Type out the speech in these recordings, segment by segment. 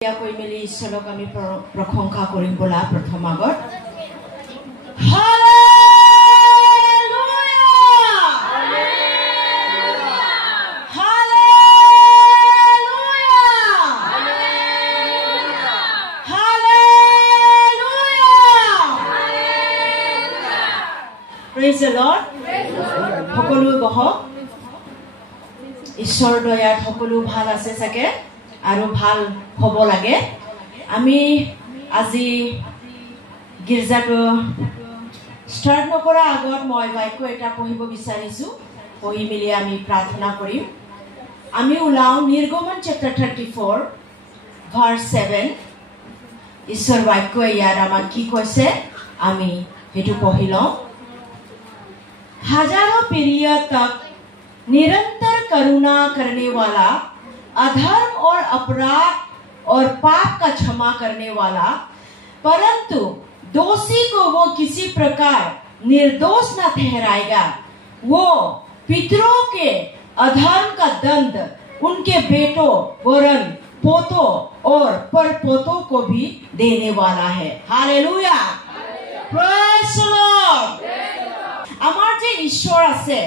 কৈ মেলি ঈশ্বৰক আমি প্ৰশংসা কৰিম বলা প্ৰথম আগত Praise the Lord. সকলো বহক ঈশ্বৰ দয়াত সকলো ভাল আছে চাগে আৰু ভাল হ'ব লাগে আমি আজি গিৰ্জাটো ষ্টাৰ্ট নকৰা আগত মই বাক্য এটা পঢ়িব বিচাৰিছো পঢ়ি মিলি আমি প্ৰাৰ্থনা কৰিম আমি উলাও নিৰ্গমন চেপ্টাৰ 34 ভাৰ্স 7 ঈশ্বৰ বাক্য ইয়াত আমাক কি কৈছে আমি হেতু পঢ়ি লওঁ हजारों पीढ़ियों तक निरंतर करुणा करने वाला अधर्म और अपराध और पाप का क्षमा करने वाला परंतु दोषी को वो किसी प्रकार निर्दोष न ठहराएगा वो पितरों के अधर्म का दंड उनके बेटों वरन पोतों और परपोतों को भी देने वाला है हालेलुया प्रेज द लॉर्ड আমাৰ যে ঈশ্বৰ আছে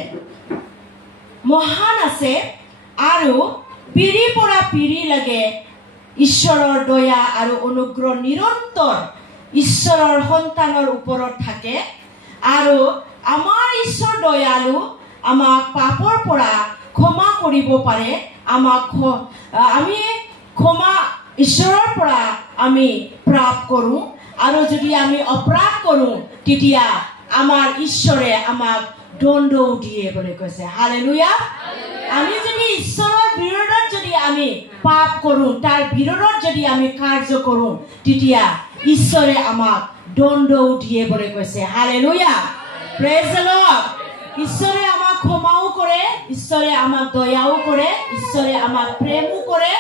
মহান আছে আৰু পিৰি পৰা পিৰি লাগে ঈশ্বৰৰ দয়া আৰু অনুগ্ৰহ নিৰন্তৰ ঈশ্বৰৰ সন্তানৰ ওপৰত থাকে আৰু আমাৰ ঈশ্বৰ দয়ালু আমাক পাপৰ পৰা ক্ষমা কৰিব পাৰে আমাক আমি ক্ষমা ঈশ্বৰৰ পৰা আমি প্ৰাপ্ত কৰো আৰু যদি আমি অপৰাধ কৰো তেতিয়া আমাৰ ঈশ্বৰে আমাক দণ্ড দিয়ে বুলি কৈছে হালেলুয়া আমি যদি ঈশ্বৰৰ বিৰোধত যদি আমি পাপ কৰো তাৰ বিৰোধত যদি আমি কাৰ্য কৰো তেতিয়া ঈশ্বৰে আমাক দণ্ড দিয়ে বুলি কৈছে হালেলুয়া প্ৰেজ দ্য লৰ্ড ঈশ্বৰে আমাক ক্ষমাও কৰে ঈশ্বৰে আমাক দয়াও কৰে ঈশ্বৰে আমাক প্ৰেমও কৰে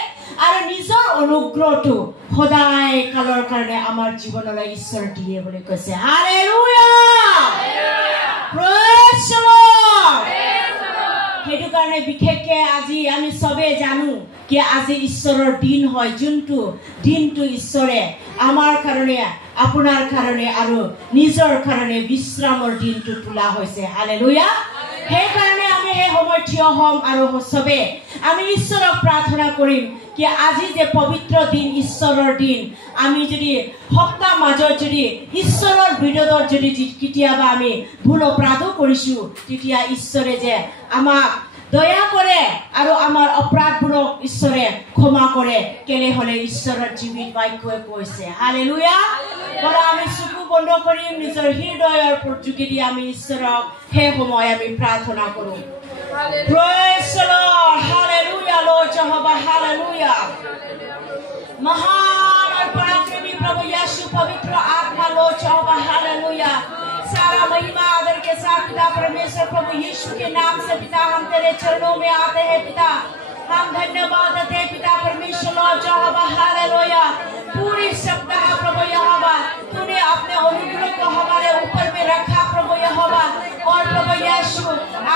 আৰু নিজৰ অনুগ্ৰহটো সদায় কালৰ কাৰণে আমাৰ জীৱনলৈ ঈশ্বৰ দিয়ে বুলি কৈছে হালেলুয়া প্ৰেজ দ্য লৰ্ড হেতু কাৰণে বিশেষকে আজি আমি সবে জানো কি আজি ঈশ্বৰৰ দিন হয় যোনটো দিনটো ঈশ্বৰে আমাৰ কাৰণে আপোনাৰ কাৰণে আৰু নিজৰ কাৰণে বিশ্ৰামৰ দিনটো তোলা হৈছে হালেলুয়া সেই কাৰণে আমি এই সময় থিয় হ'ম আৰু সবে আমি ঈশ্বৰক প্ৰাৰ্থনা কৰিম কি আজি যে পবিত্ৰ দিন ঈশ্বৰৰ দিন আমি যদি সপ্তাহ মাজত যদি ঈশ্বৰৰ বিৰোধত যদি কেতিয়াবা আমি ভুল অপৰাধ কৰিছো তেতিয়া ঈশ্বৰে যে আমাক দয়া কৰে আৰু আমাৰ অপৰাধবোৰক ঈশ্বৰে ক্ষমা কৰে কেলে হলে ঈশ্বৰৰ জীৱিত বাক্যই কৈছে হালেলুয়া বলা আমি চকু বন্ধ কৰিম নিজৰ হৃদয়ৰ যোগেদি আমি ঈশ্বৰক সেই সময় আমি প্ৰাৰ্থনা কৰো Praise the Lord hallelujah Lord Jehovah hallelujah महान और पराक्रमी प्रभु यीशु पवित्र आत्मा Lord Jehovah hallelujah सारा महिमा आदर के साथ पिता परमेश्वर प्रभु यीशु के नाम से पिता हम तेरे चरणों में आते हैं पिता हम धन्यवाद देते हैं पिता परमेश्वर Lord Jehovah hallelujah पूरी सप्ताह प्रभु यहोवा तूने अपने अनुग्रह को हमारे ऊपर में रखा प्रभु यहोवा और प्रभु यीशु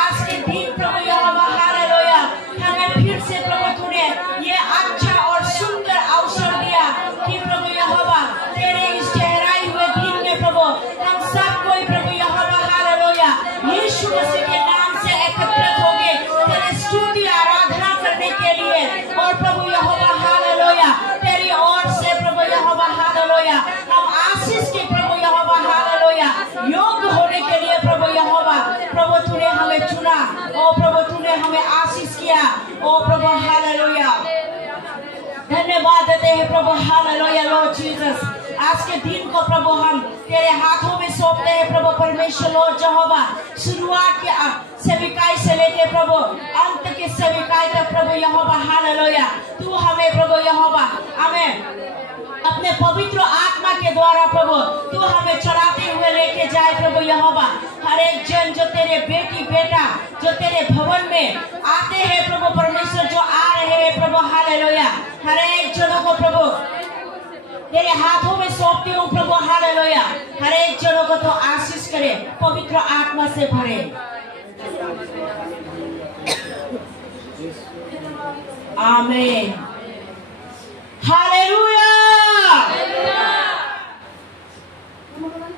आज के दिन प्रभु यहोवा हालेलुया हमें फिर से प्रभु तूने ये अच्छा और सुंदर अवसर दिया कि प्रभु यहोवा तेरे इस ठहराए हुए दिन में प्रभु हम सब कोई प्रभु यहोवा हालेलुया यीशु मसीह के नाम से एकत्रित होंगे तेरे स्तुति आराधना करने के लिए और प्रभु यहोवा हालेलुया तेरी ओर से प्रभु यहोवा हालेलुया हम आशीष के प्रभु यहोवा हालेलुया योग्य होने के लिए प्रभु यहोवा प्रभु तूने हमें चुना ओ प्रभु तूने हमें आशीष किया ओ प्रभु हालेलुया धन्यवाद देते हैं प्रभु हालेलुया लॉर्ड जीसस आज के दिन को प्रभु हम तेरे हाथों में सौंपते हैं प्रभु परमेश्वर लॉर्ड यहोवा शुरुआत के सेविकाई से लेके प्रभु अंत के सेविकाई तक प्रभु यहोवा हालेलुया तू हमें प्रभु यहोवा हमें अपने पवित्र आत्मा के द्वारा प्रभु तू हमें चलाते हुए लेके जाए प्रभु यहोवा हर एक जन जो तेरे बेटी बेटा जो तेरे भवन में आते हैं प्रभु परमेश्वर जो आ रहे हैं प्रभु हालेलुया हर एक जनों को प्रभु तेरे हाथों में सौंपती हूँ प्रभु हालेलुया हर एक जनों को तो आशीष करे पवित्र आत्मा से भरे आमीन हालेलुया teman-teman